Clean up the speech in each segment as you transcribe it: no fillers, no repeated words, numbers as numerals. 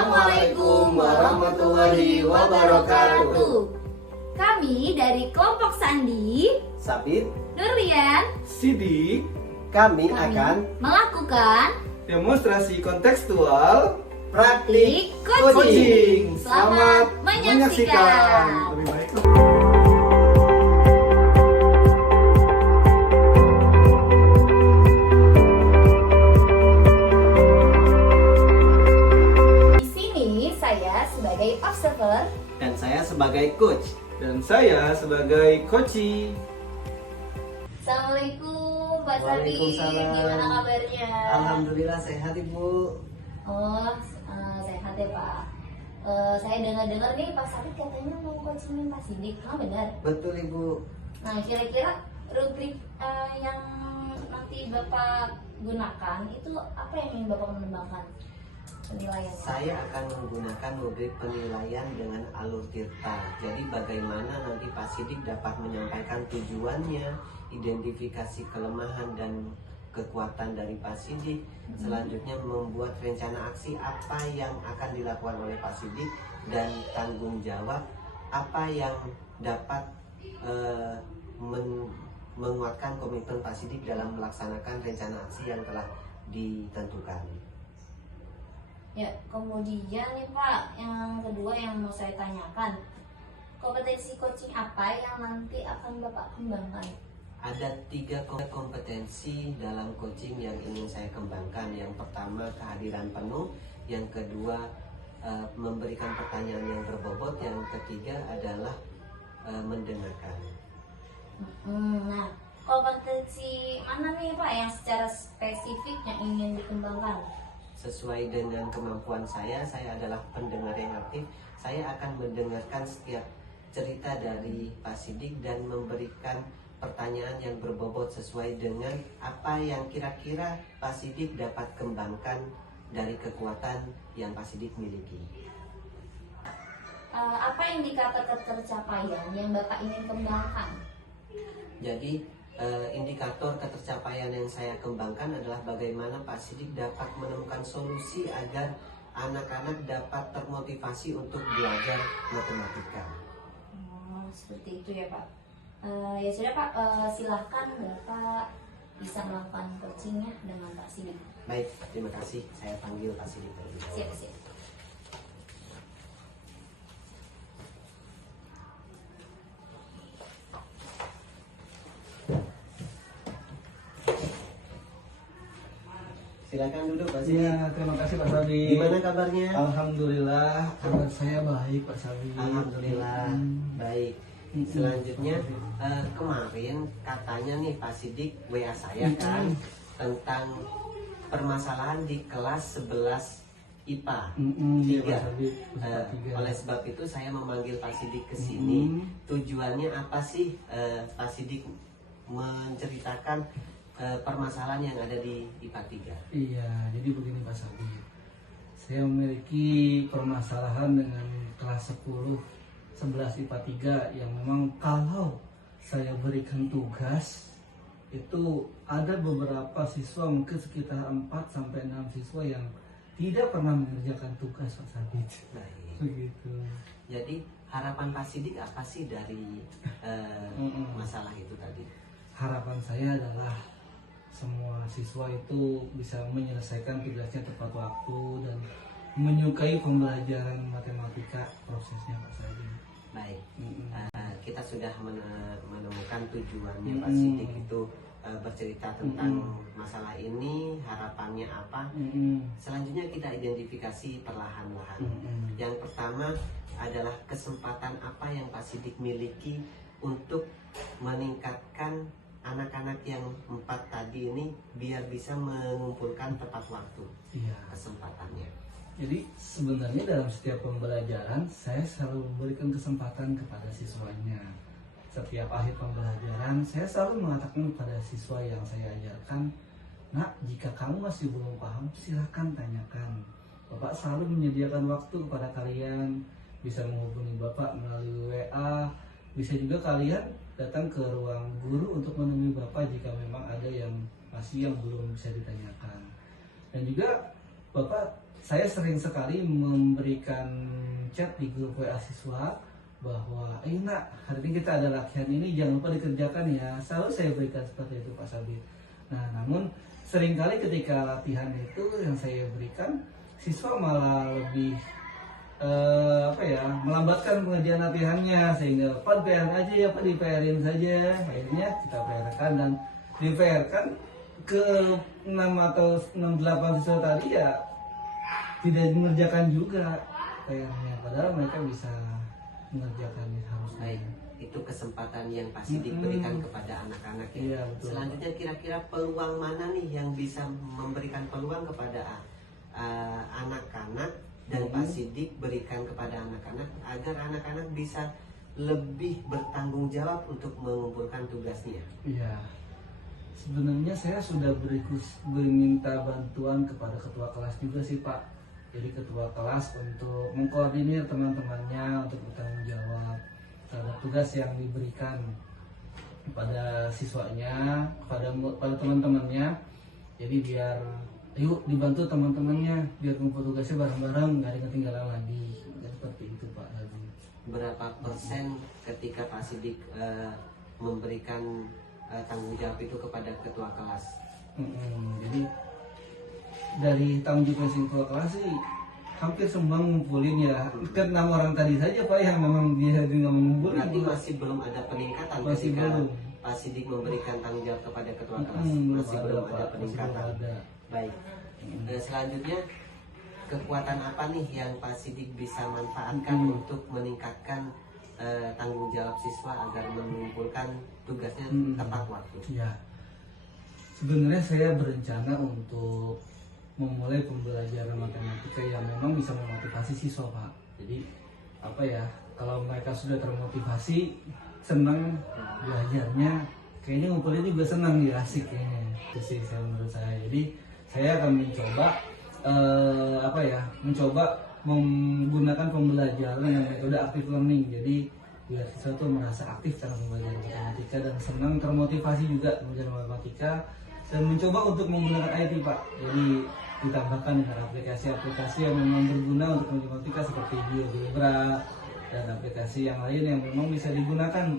Assalamualaikum warahmatullahi wabarakatuh. Kami dari kelompok Sandi, Sabit, Nurlian, Sidik, kami akan melakukan demonstrasi kontekstual praktik coaching. coaching. Selamat menyaksikan. Lebih baik. Di sini saya sebagai observer. Dan saya sebagai coach. Dan saya sebagai coachi. Assalamualaikum Pak Sabi, Waalaikumsalam. gimana kabarnya? Alhamdulillah sehat Ibu. Oh, sehat ya Pak. Saya dengar-dengar nih Pak Sabi katanya mau coachingin Pak Sidik, benar? Betul Ibu. Nah, kira-kira rubrik yang nanti Bapak gunakan itu apa yang ingin Bapak mengembangkan penilaian? Saya akan menggunakan rubrik penilaian dengan alur tirta. Jadi bagaimana nanti Pak Sidik dapat menyampaikan tujuannya, identifikasi kelemahan dan kekuatan dari Pak Sidik. Selanjutnya membuat rencana aksi apa yang akan dilakukan oleh Pak Sidik dan tanggung jawab apa yang dapat menguatkan komitmen Pak Sidik dalam melaksanakan rencana aksi yang telah ditentukan. Ya, kemudian nih Pak, yang kedua yang mau saya tanyakan, kompetensi coaching apa yang nanti akan Bapak kembangkan? Ada 3 kompetensi dalam coaching yang ingin saya kembangkan. Yang pertama kehadiran penuh, yang kedua memberikan pertanyaan yang berbobot, yang ketiga adalah mendengarkan. Nah, kompetensi mana nih Pak yang secara spesifik yang ingin dikembangkan? Sesuai dengan kemampuan saya adalah pendengar yang aktif. Saya akan mendengarkan setiap cerita dari Pak Sidik dan memberikan pertanyaan yang berbobot sesuai dengan apa yang kira-kira Pak Sidik dapat kembangkan dari kekuatan yang Pak Sidik miliki. Apa indikator ketercapaian yang Bapak ingin kembangkan? Jadi indikator ketercapaian yang saya kembangkan adalah bagaimana Pak Sidik dapat menemukan solusi agar anak-anak dapat termotivasi untuk belajar matematika. Oh, seperti itu ya Pak. Ya sudah Pak, silahkan Bapak bisa melakukan coachingnya dengan Pak Sidik. Baik, terima kasih. Saya panggil Pak Sidik terlebih dahulu. Siap. Silakan duduk Pak Sidik. Ya, terima kasih Pak Sabi. Gimana kabarnya? Alhamdulillah, kabar saya baik Pak Sabi. Alhamdulillah baik. Selanjutnya kemarin katanya nih Pak Sidik WA saya kan tentang permasalahan di kelas 11 IPA Iya, 3. Pak Sabi. Oleh sebab itu saya memanggil Pak Sidik ke sini. Tujuannya apa sih Pak Sidik menceritakan permasalahan yang ada di IPA 3? Iya, jadi begini Pak Sabi. Saya memiliki permasalahan dengan kelas 11 IPA 3 yang memang kalau saya berikan tugas itu ada beberapa siswa, mungkin sekitar 4 sampai 6 siswa yang tidak pernah mengerjakan tugas Pak Sabit. Baik. Begitu. Jadi harapan Pak Sidik apa sih dari masalah itu tadi? Harapan saya adalah semua siswa itu bisa menyelesaikan tugasnya tepat waktu dan menyukai pembelajaran matematika prosesnya Pak Sabit. Baik, kita sudah menemukan tujuannya Pak Sidik itu bercerita tentang masalah ini, harapannya apa. Selanjutnya kita identifikasi perlahan-lahan. Yang pertama adalah kesempatan apa yang Pak Sidik miliki untuk meningkatkan anak-anak yang 4 tadi ini biar bisa mengumpulkan tepat waktu. Iya. Kesempatannya. Jadi sebenarnya dalam setiap pembelajaran saya selalu memberikan kesempatan kepada siswanya. Setiap akhir pembelajaran saya selalu mengatakan kepada siswa yang saya ajarkan, "Nak, jika kamu masih belum paham silahkan tanyakan. Bapak selalu menyediakan waktu kepada kalian, bisa menghubungi Bapak melalui WA, bisa juga kalian datang ke ruang guru untuk menemui Bapak jika memang ada yang masih yang belum bisa ditanyakan. Dan juga Bapak saya sering sekali memberikan chat di grup WA siswa bahwa nak, hari ini kita ada latihan ini, jangan lupa dikerjakan ya. Selalu saya berikan seperti itu Pak Sabir. Nah, namun seringkali ketika latihan itu yang saya berikan, siswa malah lebih melambatkan pengerjaan latihannya, sehingga Pak PR aja ya Pak, di PR-in saja. Akhirnya kita PR-kan dan di PR-kan ke 6 atau 6-8 siswa tadi ya tidak mengerjakan juga PR-nya, padahal mereka bisa mengerjakannya harusnya. Baik, itu kesempatan yang pasti diberikan kepada anak-anak ya. Iya, betul. Selanjutnya kira-kira peluang mana nih yang bisa memberikan peluang kepada anak-anak dan Pak Sidik berikan kepada anak-anak agar anak-anak bisa lebih bertanggung jawab untuk mengumpulkan tugasnya? Iya, sebenarnya saya sudah meminta bantuan kepada ketua kelas juga sih Pak. Jadi ketua kelas untuk mengkoordinir teman-temannya untuk bertanggung jawab terhadap tugas yang diberikan kepada siswanya, kepada teman-temannya. Jadi biar yuk dibantu teman-temannya biar kumpul tugasnya bareng-bareng, nggak ada yang ketinggalan lagi. Seperti itu Pak. Berapa persen ketika Pak Sidik memberikan tanggung jawab itu kepada ketua kelas? Jadi dari tanggung jawab ketua kelas sih hampir semua ngumpulin ya. Kan 6 orang tadi saja Pak yang memang dia nggak mengumpulin. Berarti masih belum ada peningkatan Masih ketika belum. Pak Sidik memberikan tanggung jawab kepada ketua kelas. Masih belum ada peningkatan. Baik. Selanjutnya kekuatan apa nih yang Pak Sidik bisa manfaatkan untuk meningkatkan tanggung jawab siswa agar mengumpulkan tugasnya tepat waktu? Ya, sebenarnya saya berencana untuk memulai pembelajaran matematika yang memang bisa memotivasi siswa Pak. Jadi kalau mereka sudah termotivasi, senang belajarnya, kayaknya ngumpulnya juga senang, dia asik kayaknya. Itu sih menurut saya. Jadi saya akan mencoba menggunakan pembelajaran yang metode active learning. Jadi biar siswa tuh merasa aktif dalam belajar matematika dan senang, termotivasi juga belajar matematika, dan mencoba untuk menggunakan IT Pak. Jadi ditambahkan dengan aplikasi-aplikasi yang memang berguna untuk matematika seperti GeoGebra dan aplikasi yang lain yang memang bisa digunakan.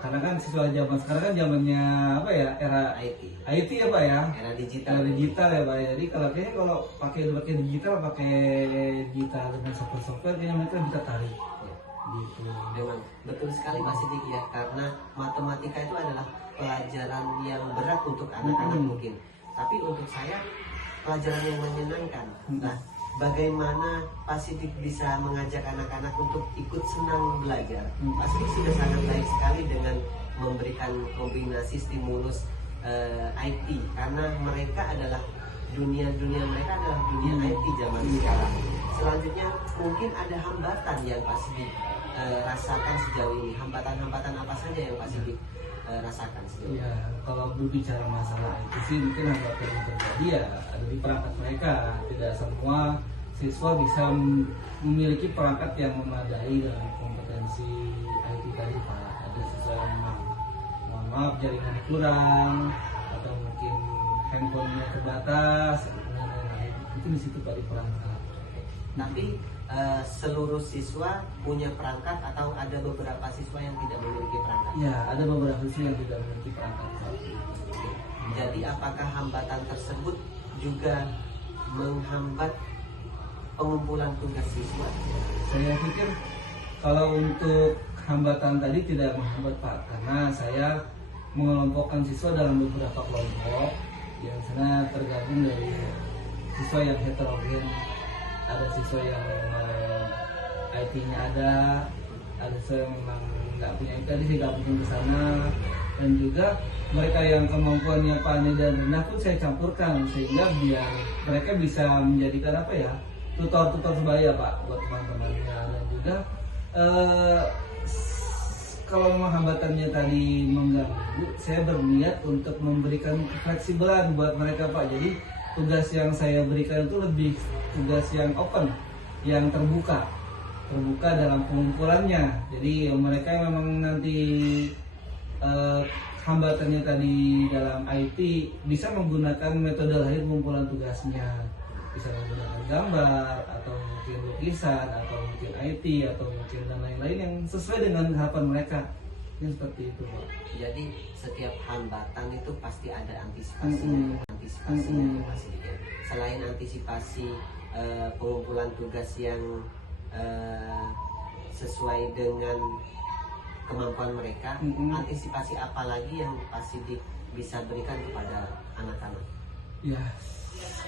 Karena kan siswa zaman sekarang kan zamannya era IT ya Pak ya, era digital ya Pak. Jadi kalau pakai digital dengan software kayaknya mereka bisa tarik gitu. Memang betul sekali Pak Sidik ya, karena matematika itu adalah pelajaran yang berat untuk anak-anak mungkin, tapi untuk saya pelajaran yang menyenangkan. Nah, bagaimana Pak Sidik bisa mengajak anak-anak untuk ikut senang belajar? Pak Sidik sudah sangat baik sekali dengan memberikan kombinasi stimulus IT, karena mereka adalah dunia mereka adalah dunia IT zaman sekarang. Selanjutnya mungkin ada hambatan yang Pak Sidik rasakan sejauh ini. Hambatan-hambatan apa saja yang Pak Sidik rasakan sejauh ini? Ya, kalau berbicara masalah itu sih mungkin hambatan yang terjadi ya ada di perangkat mereka. Tidak semua siswa bisa memiliki perangkat yang memadai dalam kompetensi IT tadi Pak. Ada siswa yang mohon maaf jaringannya kurang, atau mungkin handphonenya terbatas dan lain-lain. Itu di situ Pak, di perangkat. Tapi seluruh siswa punya perangkat atau ada beberapa siswa yang tidak memiliki perangkat? Ya, ada beberapa siswa yang tidak memiliki perangkat Pak. Jadi apakah hambatan tersebut juga menghambat pengumpulan tugas siswa? Saya pikir kalau untuk hambatan tadi tidak menghambat Pak, karena saya mengelompokkan siswa dalam beberapa kelompok yang sana tergabung dari siswa yang heterogen. Ada siswa yang memang IT-nya ada siswa yang memang nggak punya IT, jadi saya gabungin ke sana. Dan juga mereka yang kemampuannya pandai dan rendah pun saya campurkan, sehingga biar mereka bisa menjadikan tutor-tutor sebaya Pak buat teman-temannya. Dan juga kalau memang hambatannya tadi mengganggu, saya berniat untuk memberikan fleksibelan buat mereka Pak. Jadi tugas yang saya berikan itu lebih tugas yang open, yang terbuka dalam pengumpulannya. Jadi mereka yang memang nanti hambatannya tadi dalam IT bisa menggunakan metode lain pengumpulan tugasnya. bisa menggunakan gambar atau mungkin lukisan atau mungkin IT atau mungkin dan lain-lain yang sesuai dengan harapan mereka. Yang seperti itu, Pak. Jadi setiap hambatan itu pasti ada antisipasinya, antisipasinya pasti. Selain antisipasi pengumpulan tugas yang sesuai dengan kemampuan mereka, antisipasi apa lagi yang pasti bisa berikan kepada anak-anak? Ya,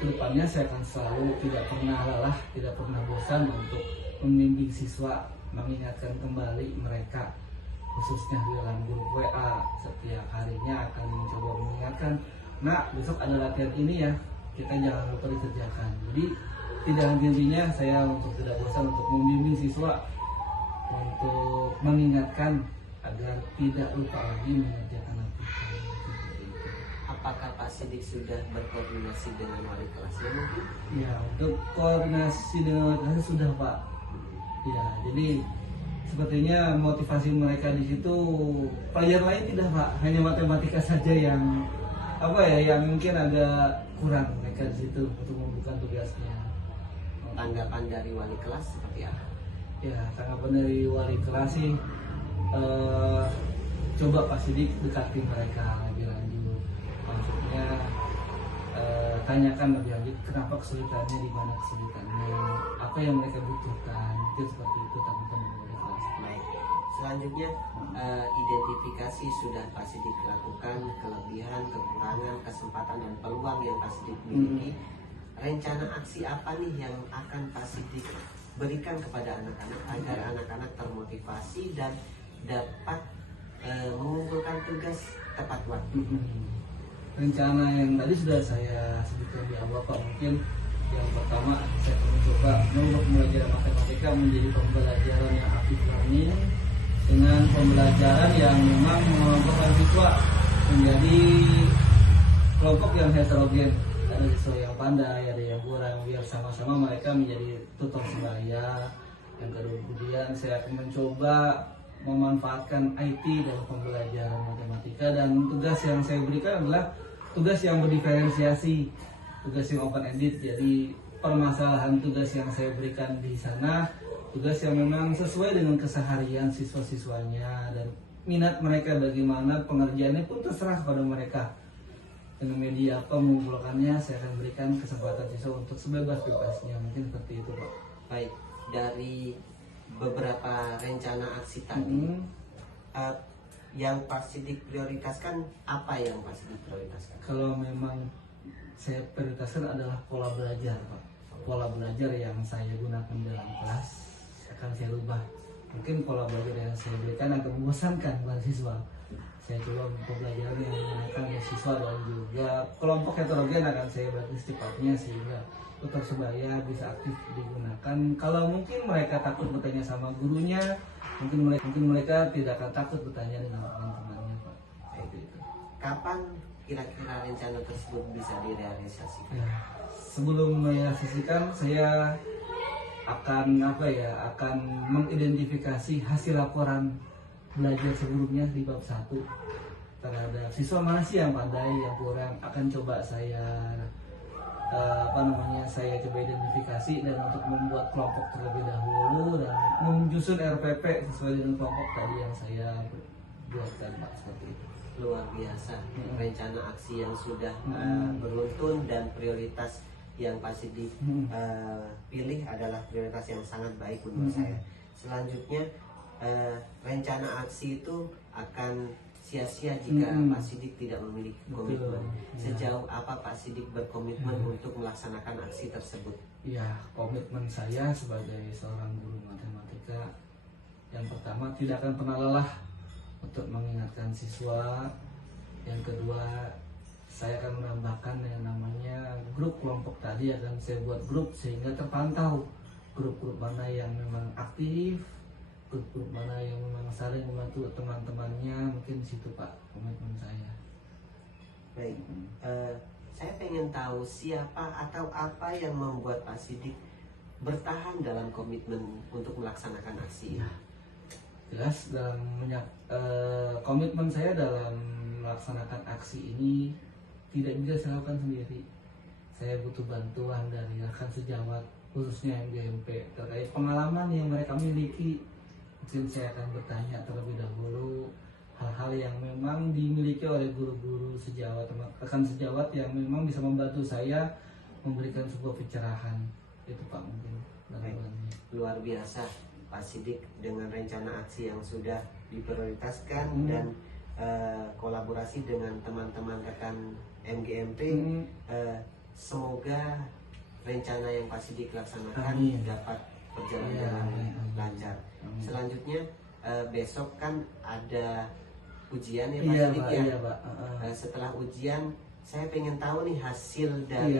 kedepannya saya akan selalu tidak pernah lelah, tidak pernah bosan untuk membimbing siswa, mengingatkan kembali mereka, khususnya di dalam grup WA. Setiap harinya akan mencoba mengingatkan, nah besok ada latihan ini ya, kita jangan lupa dikerjakan. Jadi tidak henti-hentinya saya untuk tidak bosan untuk membimbing siswa, untuk mengingatkan agar tidak lupa lagi mengerjakan latihan. Apakah Pak Sidik sudah berkoordinasi dengan wali kelasnya mungkin? Ya, untuk koordinasi dengan wali kelasnya sudah, Pak. Ya, jadi sepertinya motivasi mereka di situ pelajaran lain tidak, Pak. Hanya matematika saja yang yang mungkin agak kurang mereka di situ untuk membuka tugasnya. Tanggapan dari wali kelas seperti apa? Ya, tanggapan dari wali kelas sih coba Pak Sidik dekati mereka lebih lanjut. Maksudnya tanyakan lebih lanjut kenapa kesulitannya, di mana kesulitannya, apa yang mereka butuhkan. Mungkin seperti itu tanggapan dari wali kelas. Baik. Selanjutnya identifikasi sudah Pak Sidik lakukan, kelebihan, kekurangan, kesempatan dan peluang yang Pak Sidik miliki. Rencana aksi apa nih yang akan Pak Sidik berikan kepada anak-anak agar anak-anak termotivasi dan dapat mengumpulkan tugas tepat waktu? Rencana yang tadi sudah saya sebutkan di awal, Pak. Mungkin yang pertama saya akan mencoba mengubah pembelajaran matematika menjadi pembelajaran yang aktif learning dengan pembelajaran yang memang mengelompokkan siswa menjadi kelompok yang heterogen. Ada siswa yang pandai, ada yang kurang, biar sama-sama mereka menjadi tutor sebaya. Yang kemudian saya akan mencoba memanfaatkan IT dalam pembelajaran matematika, dan tugas yang saya berikan adalah tugas yang berdiferensiasi, tugas yang open ended. Jadi permasalahan tugas yang saya berikan di sana tugas yang memang sesuai dengan keseharian siswa-siswanya dan minat mereka bagaimana, pengerjaannya pun terserah pada mereka. Dengan media apa mengumpulkannya, saya akan berikan kesempatan siswa untuk sebebas-bebasnya. Mungkin seperti itu, Pak. Baik, dari beberapa rencana aksi tadi, yang Pak Sidik prioritaskan, apa yang Pak Sidik prioritaskan? Kalau memang saya prioritaskan adalah pola belajar, Pak. Pola belajar yang saya gunakan dalam kelas akan saya rubah. Mungkin pola belajar yang saya berikan agak membosankan pada siswa. Saya coba pembelajaran yang menggunakan siswa dan juga kelompok heterogen akan saya bagi secepatnya sehingga tutor sebaya bisa aktif digunakan. Kalau mungkin mereka takut bertanya sama gurunya, mungkin mereka tidak akan takut bertanya dengan teman-temannya, Pak. Kapan kira-kira rencana tersebut bisa direalisasikan? Ya, sebelum merealisasikan, saya akan akan mengidentifikasi hasil laporan belajar sebelumnya di bab 1 terhadap siswa mana sih yang pandai, yang kurang. Akan coba saya saya coba identifikasi dan untuk membuat kelompok terlebih dahulu dan menyusun RPP sesuai dengan kelompok tadi yang saya buatkan, Pak. Seperti itu. Luar biasa, rencana aksi yang sudah beruntun dan prioritas yang Pak Sidik pilih adalah prioritas yang sangat baik menurut saya. Selanjutnya rencana aksi itu akan sia-sia jika Pak Sidik tidak memiliki komitmen. Sejauh apa Pak Sidik berkomitmen untuk melaksanakan aksi tersebut? Ya, komitmen saya sebagai seorang guru matematika yang pertama tidak akan pernah lelah untuk mengingatkan siswa. Yang kedua, saya akan menambahkan yang namanya grup kelompok tadi, akan saya buat grup sehingga terpantau grup-grup mana yang memang aktif, grup-grup mana yang memang saling membantu teman-temannya. Mungkin di situ, Pak, komitmen saya. Baik, saya pengen tahu siapa atau apa yang membuat Pak Sidik bertahan dalam komitmen untuk melaksanakan aksi. Jelas dalam komitmen saya dalam melaksanakan aksi ini tidak bisa saya lakukan sendiri. saya butuh bantuan dari rekan sejawat khususnya MGMP terkait pengalaman yang mereka miliki. Mungkin saya akan bertanya terlebih dahulu hal-hal yang memang dimiliki oleh guru-guru sejawat, rekan sejawat yang memang bisa membantu saya memberikan sebuah pencerahan. Itu Pak mungkin bantuannya. Luar biasa Pak Sidik dengan rencana aksi yang sudah diprioritaskan dan kolaborasi dengan teman-teman rekan MGMP. Semoga rencana yang Pak Sidik laksanakan dapat berjalan dengan lancar. Selanjutnya besok kan ada ujian ya Pak Sidik ya. Iya, Pak. Setelah ujian saya pengen tahu nih hasil dari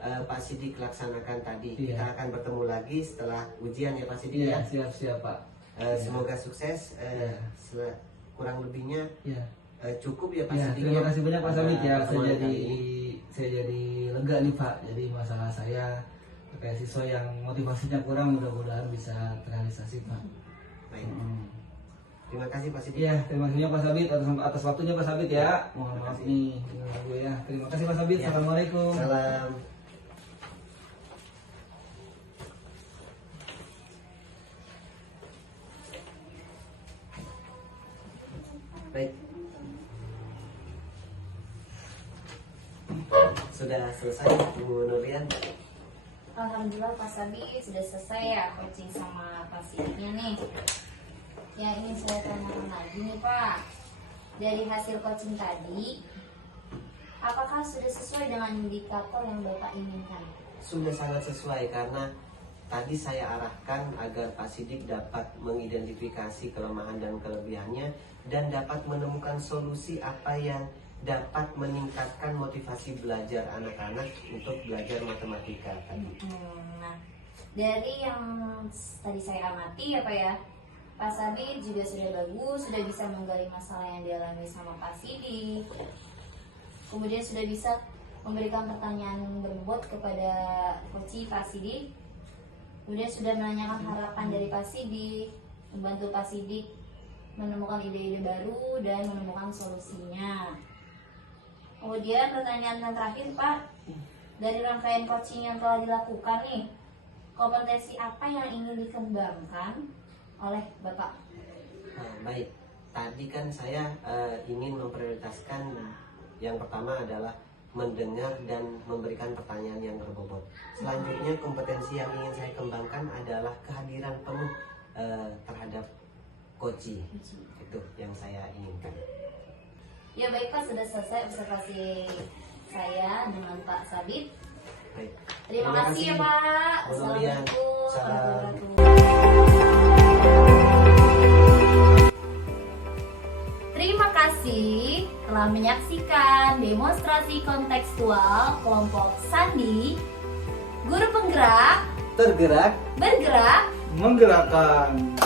Pak Sidik laksanakan tadi. Kita akan bertemu lagi setelah ujian ya Pak Sidik ya. Siap Pak. Semoga sukses. Kurang lebihnya cukup ya Pak Sidik. Terima kasih banyak Pak Sabit ya. Saya jadi lega nih Pak. Jadi masalah saya kayak siswa yang motivasinya kurang, mudah-mudahan bisa terrealisasi Pak. Baik. Terima kasih Pak Sidik. Iya, terima kasih Pak Sabit atas waktunya Pak Sabit ya. Mohon maaf nih. Terima kasih Pak Sabit. Assalamualaikum. Salam. Baik. Sudah selesai Bu Nurian? Alhamdulillah Pak Sabi sudah selesai ya coaching sama Pak Sidiknya nih. Ya ingin saya tanyakan lagi nih Pak, dari hasil coaching tadi, apakah sudah sesuai dengan indikator yang Bapak inginkan? Sudah sangat sesuai karena tadi saya arahkan agar Pak Sidik dapat mengidentifikasi kelemahan dan kelebihannya dan dapat menemukan solusi apa yang dapat meningkatkan motivasi belajar anak-anak untuk belajar matematika tadi. Nah, dari yang tadi saya amati ya Pak ya, Pak Sabi juga sudah bagus, sudah bisa menggali masalah yang dialami sama Pak Sidik. Kemudian sudah bisa memberikan pertanyaan berbobot kepada coach Pak Sidik. Kemudian sudah menanyakan harapan dari Pak Sidik, membantu Pak Sidik menemukan ide-ide baru dan menemukan solusinya. Kemudian pertanyaan yang terakhir Pak, dari rangkaian coaching yang telah dilakukan nih, kompetensi apa yang ingin dikembangkan oleh Bapak? Baik, tadi kan saya ingin memprioritaskan yang pertama adalah mendengar dan memberikan pertanyaan yang berbobot. Selanjutnya kompetensi yang ingin saya kembangkan adalah kehadiran penuh terhadap coaching. Itu yang saya inginkan. Ya baik Pak, sudah selesai observasi saya dengan Pak Sabit. Baik. Terima kasih ya Pak. Assalamualaikum warahmatullahi wabarakatuh. Terima kasih telah menyaksikan demonstrasi kontekstual kelompok Sandi, guru penggerak, Tergerak, bergerak, menggerakkan.